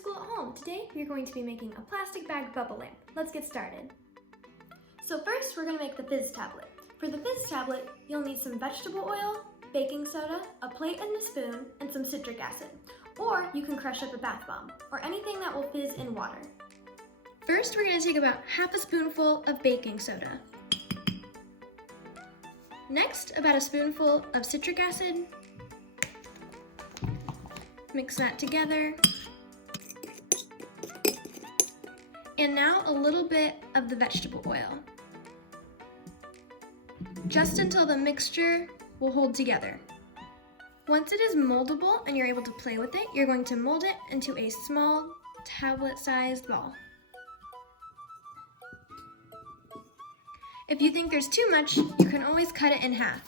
School at Home. Today we are going to be making a plastic bag bubble lamp. Let's get started. So first we're going to make the fizz tablet. For the fizz tablet, you'll need some vegetable oil, baking soda, a plate and a spoon, and some citric acid. Or you can crush up a bath bomb, or anything that will fizz in water. First we're going to take about half a spoonful of baking soda. Next, about a spoonful of citric acid. Mix that together. And now a little bit of the vegetable oil. Just until the mixture will hold together. Once it is moldable and you're able to play with it, you're going to mold it into a small tablet-sized ball. If you think there's too much, you can always cut it in half.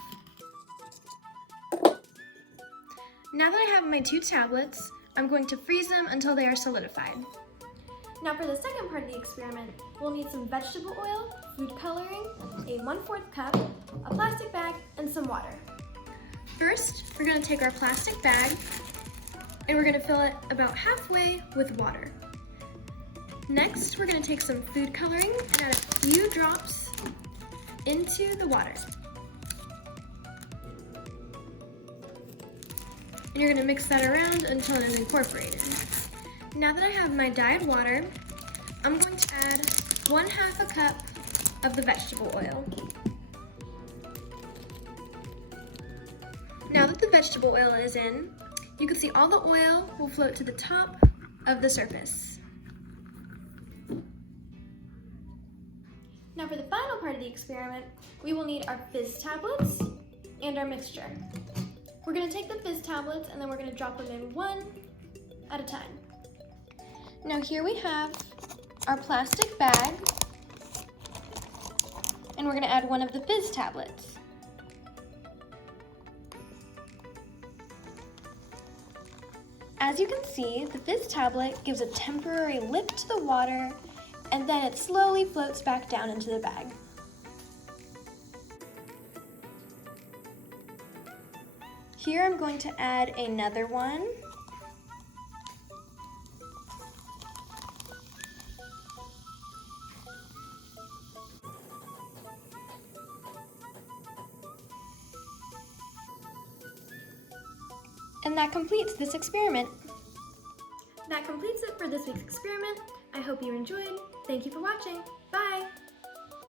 Now that I have my 2 tablets, I'm going to freeze them until they are solidified. Now for the second part of the experiment, we'll need some vegetable oil, food coloring, a 1/4 cup, a plastic bag, and some water. First, we're going to take our plastic bag and we're going to fill it about halfway with water. Next, we're going to take some food coloring and add a few drops into the water. And you're going to mix that around until it is incorporated. Now that I have my dyed water, I'm going to add 1/2 cup of the vegetable oil. Now that the vegetable oil is in, you can see all the oil will float to the top of the surface. Now for the final part of the experiment, we will need our fizz tablets and our mixture. We're going to take the fizz tablets and then we're going to drop them in one at a time. Now here we have our plastic bag, and we're going to add one of the fizz tablets. As you can see, the fizz tablet gives a temporary lift to the water, and then it slowly floats back down into the bag. Here I'm going to add another one. And that completes this experiment. That completes it for this week's experiment. I hope you enjoyed. Thank you for watching.